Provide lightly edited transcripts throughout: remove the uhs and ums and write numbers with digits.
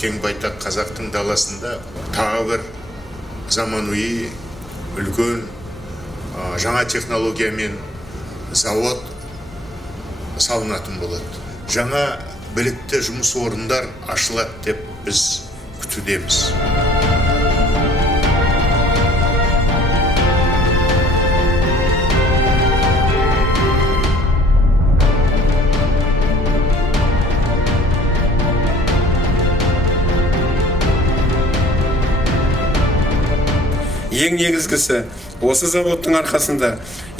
кең байтақ қазақтың даласында тағы бір заманауи үлкен жаңа технологиямен завод салынатын болады. Жаңа білікті жұмыс орындар ашылады деп біз күтудеміз. Ең негізгісі, осы заводтың арқасында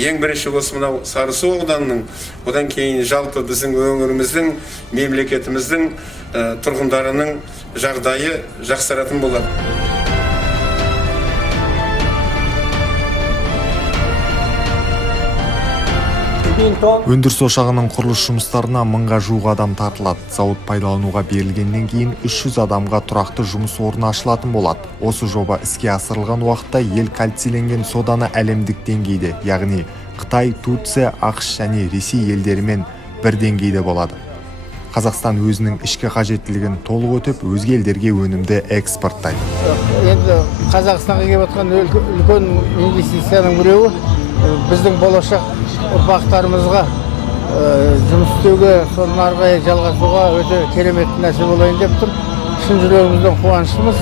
ең бірінші осы мынау Сарысу ауданының, одан кейін жалпы біздің өңіріміздің, мемлекетіміздің тұрғындарының жағдайы жақсаратын болады. Өндіріс ошағының құрылыс жұмыстарына 1000-ға жуық адам тартылады. Зауыт пайдалануға берілгеннен кейін 300 адамға тұрақты жұмыс орны ашылатын болады. Осы жоба іске асырылған уақытта ел кальцийленген соданы әлемдік деңгейде, яғни Қытай, Турция, ақш және Ресей елдерімен бір деңгейде болады. Қазақстан өзінің ішкі қажеттілігін толық өтеп, өзге елдерге өнімді экспорттайды. Енді Қазақстанға келіп отқан үлкен инвестицияның біреуі біздің болашақ ұрпақтарымызға жұмыс істеуге, соны ары қарай жалғасуға өте керемет нәрсе болайын деп тұр. Шын жүрегімізден қуаныштымыз.